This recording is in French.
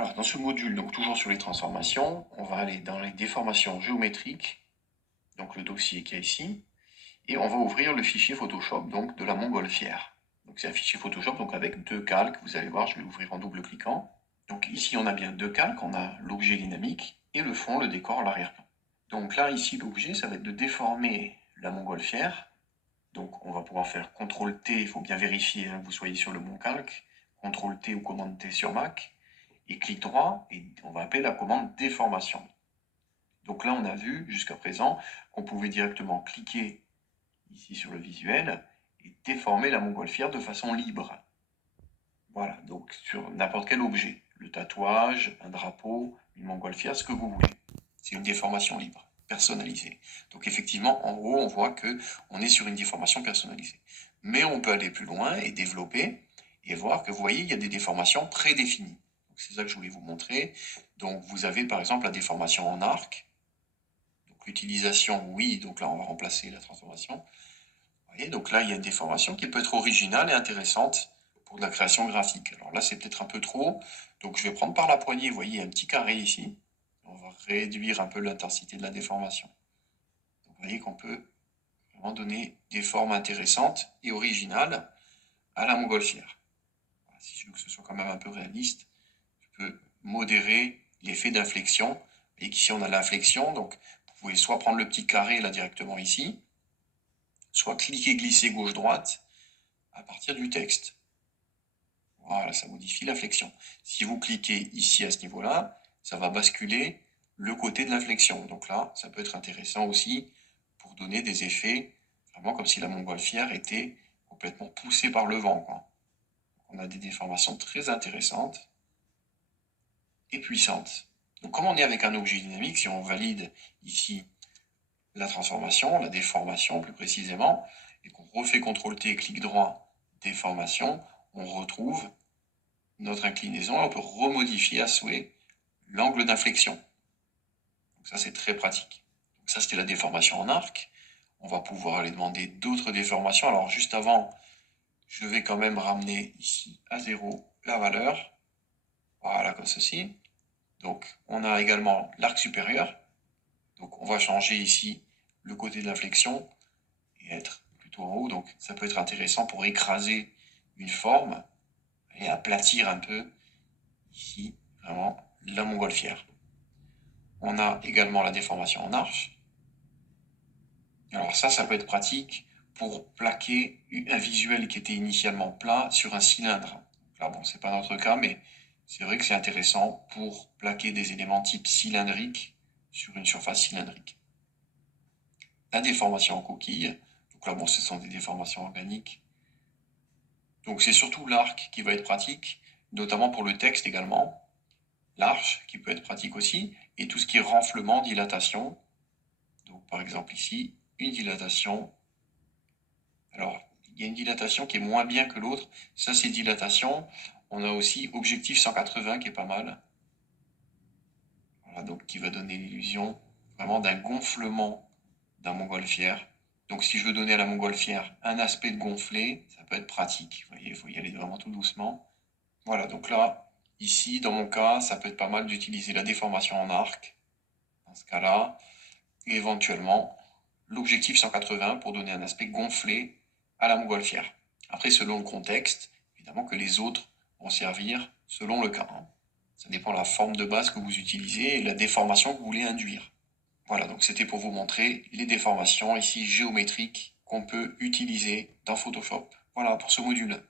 Alors, dans ce module, donc toujours sur les transformations, on va aller dans les déformations géométriques, donc le dossier qu'il y a ici, et on va ouvrir le fichier Photoshop donc de la montgolfière. Donc c'est un fichier Photoshop donc avec deux calques, vous allez voir, je vais l'ouvrir en double-cliquant. Donc ici on a bien deux calques, on a l'objet dynamique et le fond, le décor, l'arrière-plan. Donc là ici l'objet ça va être de déformer la montgolfière. Donc on va pouvoir faire CTRL-T, il faut bien vérifier que vous soyez sur le bon calque, CTRL-T ou commande T sur Mac, et clic droit, et on va appeler la commande déformation. Donc là on a vu jusqu'à présent qu'on pouvait directement cliquer ici sur le visuel et déformer la montgolfière de façon libre. Voilà, donc sur n'importe quel objet, le tatouage, un drapeau, une montgolfière, ce que vous voulez. C'est une déformation libre, personnalisée. Donc effectivement, en haut, on voit que on est sur une déformation personnalisée. Mais on peut aller plus loin et développer et voir que vous voyez, il y a des déformations prédéfinies. C'est ça que je voulais vous montrer. Donc vous avez par exemple la déformation en arc. Donc l'utilisation, oui, donc là on va remplacer la transformation. Vous voyez, donc là il y a une déformation qui peut être originale et intéressante pour de la création graphique. Alors là c'est peut-être un peu trop, donc je vais prendre par la poignée, vous voyez, il y a un petit carré ici. On va réduire un peu l'intensité de la déformation. Donc vous voyez qu'on peut vraiment donner des formes intéressantes et originales à la montgolfière. Voilà, si je veux que ce soit quand même un peu réaliste, je peux modérer l'effet d'inflexion. Et qu'ici on a l'inflexion, donc vous pouvez soit prendre le petit carré là directement ici, soit cliquer, glisser gauche-droite à partir du texte. Voilà, ça modifie l'inflexion. Si vous cliquez ici à ce niveau-là, ça va basculer le côté de l'inflexion. Donc là, ça peut être intéressant aussi pour donner des effets, vraiment comme si la montgolfière était complètement poussée par le vent, quoi. On a des déformations très intéressantes et puissantes. Donc comme on est avec un objet dynamique, si on valide ici la transformation, la déformation plus précisément, et qu'on refait CTRL-T, clic droit, déformation, on retrouve notre inclinaison et on peut remodifier à souhait l'angle d'inflexion. Donc ça c'est très pratique. Donc ça c'était la déformation en arc. On va pouvoir aller demander d'autres déformations. Alors juste avant, je vais quand même ramener ici à 0 la valeur. Voilà, comme ceci. Donc on a également l'arc supérieur. Donc on va changer ici le côté de l'inflexion et être plutôt en haut. Donc ça peut être intéressant pour écraser une forme et aplatir un peu ici vraiment la montgolfière. On a également la déformation en arche. Alors ça peut être pratique pour plaquer un visuel qui était initialement plat sur un cylindre. Là, bon, c'est pas notre cas, mais c'est vrai que c'est intéressant pour plaquer des éléments type cylindrique sur une surface cylindrique. La déformation en coquille. Donc là, bon, ce sont des déformations organiques. Donc c'est surtout l'arc qui va être pratique, notamment pour le texte également. L'arche qui peut être pratique aussi, et tout ce qui est renflement, dilatation. Donc par exemple ici, une dilatation. Alors, il y a une dilatation qui est moins bien que l'autre. Ça, c'est dilatation. On a aussi objectif 180 qui est pas mal. Voilà, donc qui va donner l'illusion vraiment d'un gonflement d'un montgolfière. Donc si je veux donner à la montgolfière un aspect de gonflé, ça peut être pratique. Vous voyez, il faut y aller vraiment tout doucement. Voilà, donc là, ici, dans mon cas, ça peut être pas mal d'utiliser la déformation en arc, dans ce cas-là, et éventuellement l'objectif 180 pour donner un aspect gonflé à la montgolfière. Après, selon le contexte, évidemment que les autres vont servir selon le cas. Ça dépend de la forme de base que vous utilisez et la déformation que vous voulez induire. Voilà, donc c'était pour vous montrer les déformations ici géométriques qu'on peut utiliser dans Photoshop. Voilà pour ce module.